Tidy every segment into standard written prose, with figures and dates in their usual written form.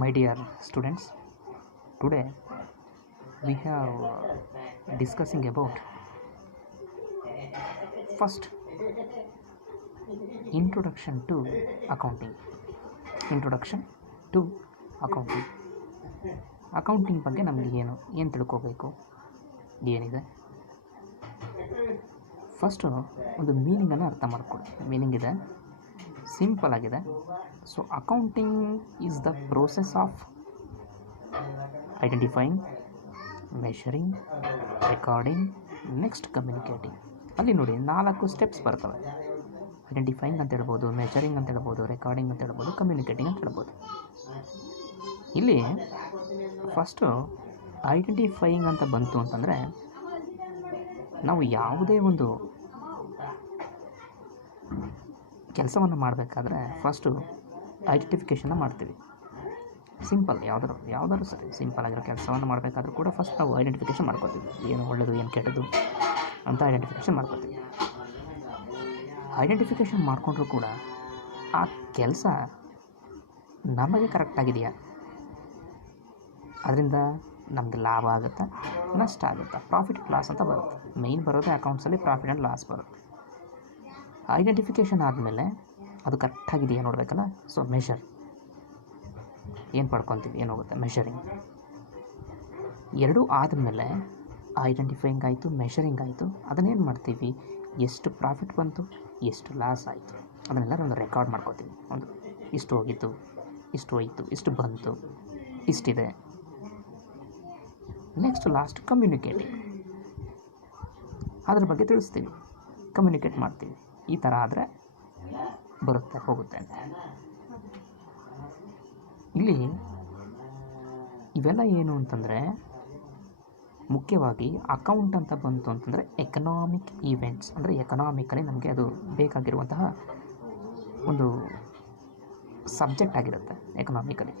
My dear students, today we have discussing about first introduction to accounting. Introduction to accounting. Accounting ಬಗ್ಗೆ ನಮಗೆ ಏನು ತಿಳ್ಕೋಬೇಕು, ಏನಿದೆ. First ಒಂದು ಮೀನಿಂಗನ್ನು ಅರ್ಥ ಮಾಡ್ಕೊಳ್ಳಿ. ಮೀನಿಂಗ್ ಇದೆ, ಸಿಂಪಲ್ ಆಗಿದೆ. So accounting is the process of identifying, measuring, recording, next communicating. ಅಲ್ಲಿ ನೋಡಿ 4 ಸ್ಟೆಪ್ಸ್ ಬರ್ತವೆ. ಐಡೆಂಟಿಫೈಯಿಂಗ್ ಅಂತ ಹೇಳ್ಬೋದು, ಮೆಷರಿಂಗ್ ಅಂತ ಹೇಳ್ಬೋದು, ರೆಕಾರ್ಡಿಂಗ್ ಅಂತ ಹೇಳ್ಬೋದು, ಕಮ್ಯುನಿಕೇಟಿಂಗ್ ಅಂತ ಹೇಳ್ಬೋದು. ಇಲ್ಲಿ ಫಸ್ಟು ಐಡೆಂಟಿಫೈಯಿಂಗ್ ಅಂತ ಬಂತು ಅಂತಂದರೆ, ನಾವು ಯಾವುದೇ ಒಂದು ಕೆಲಸವನ್ನು ಮಾಡಬೇಕಾದ್ರೆ ಫಸ್ಟು ಐಡೆಂಟಿಫಿಕೇಷನ್ನ ಮಾಡ್ತೀವಿ. ಸಿಂಪಲ್, ಯಾವುದಾದ್ರು ಸರಿ ಸಿಂಪಲ್ ಆಗಿರೋ ಕೆಲಸವನ್ನು ಮಾಡಬೇಕಾದ್ರೂ ಕೂಡ ಫಸ್ಟ್ ನಾವು ಐಡೆಂಟಿಫಿಕೇಷನ್ ಮಾಡ್ಕೋತೀವಿ. ಏನು ಒಳ್ಳೆಯದು, ಏನು ಕೆಟ್ಟದ್ದು ಅಂತ ಐಡೆಂಟಿಫಿಕೇಷನ್ ಮಾಡ್ಕೋತೀವಿ. ಐಡೆಂಟಿಫಿಕೇಷನ್ ಮಾಡಿಕೊಂಡ್ರೂ ಕೂಡ ಆ ಕೆಲಸ ನಮಗೆ ಕರೆಕ್ಟಾಗಿದೆಯಾ, ಅದರಿಂದ ನಮಗೆ ಲಾಭ ಆಗುತ್ತಾ, ನಷ್ಟ ಆಗುತ್ತಾ, ಪ್ರಾಫಿಟ್ ಆ್ಯಂಡ್ ಲಾಸ್ ಅಂತ ಬರುತ್ತೆ. ಮೇಯ್ನ್ ಬರೋದೇ ಅಕೌಂಟ್ಸಲ್ಲಿ ಪ್ರಾಫಿಟ್ ಆ್ಯಂಡ್ ಲಾಸ್ ಬರುತ್ತೆ. ಐಡೆಂಟಿಫಿಕೇಷನ್ ಆದಮೇಲೆ ಅದು ಕರೆಕ್ಟಾಗಿದೆಯಾ ನೋಡಬೇಕಲ್ಲ. ಸೊ ಮೆಷರ್ ಏನು ಪಡ್ಕೊತೀವಿ, ಏನು ಹೋಗುತ್ತೆ, ಮೆಷರಿಂಗ್. ಎರಡೂ ಆದಮೇಲೆ ಐಡೆಂಟಿಫೈಯಿಂಗ್ ಆಯಿತು, ಮೆಷರಿಂಗ್ ಆಯಿತು. ಅದನ್ನೇನು ಮಾಡ್ತೀವಿ, ಎಷ್ಟು ಪ್ರಾಫಿಟ್ ಬಂತು, ಎಷ್ಟು ಲಾಸ್ ಆಯಿತು, ಅದನ್ನೆಲ್ಲ ಒಂದು ರೆಕಾರ್ಡ್ ಮಾಡ್ಕೋತೀವಿ. ಒಂದು ಇಷ್ಟು ಹೋಗಿತ್ತು, ಇಷ್ಟು ಹೋಯಿತು, ಇಷ್ಟು ಬಂತು, ಇಷ್ಟಿದೆ. ನೆಕ್ಸ್ಟ್ ಲಾಸ್ಟ್ ಕಮ್ಯುನಿಕೇಟಿಂಗ್, ಅದ್ರ ಬಗ್ಗೆ ತಿಳಿಸ್ತೀವಿ, ಕಮ್ಯುನಿಕೇಟ್ ಮಾಡ್ತೀವಿ. ಈ ಥರ ಆದರೆ ಬರುತ್ತೆ, ಹೋಗುತ್ತೆ ಅಂತ. ಇಲ್ಲಿ ಇವೆಲ್ಲ ಏನು ಅಂತಂದರೆ, ಮುಖ್ಯವಾಗಿ ಅಕೌಂಟ್ ಅಂತ ಬಂತು ಅಂತಂದರೆ ಎಕನಾಮಿಕ್ ಈವೆಂಟ್ಸ್, ಅಂದರೆ ಎಕನಾಮಿಕಲಿ ನಮಗೆ ಅದು ಬೇಕಾಗಿರುವಂತಹ ಒಂದು ಸಬ್ಜೆಕ್ಟ್ ಆಗಿರುತ್ತೆ. Economically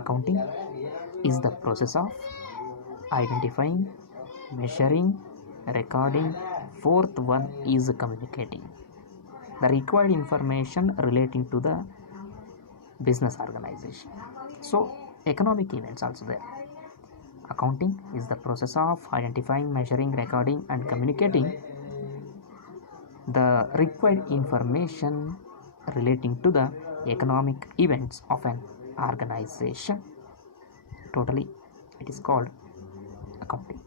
accounting is the process of identifying, measuring, recording. Fourth one is communicating the required information relating to the business organization. So economic events also there. Accounting is the process of identifying, measuring, recording and communicating the required information relating to the economic events of an organization. Totally it is called accounting.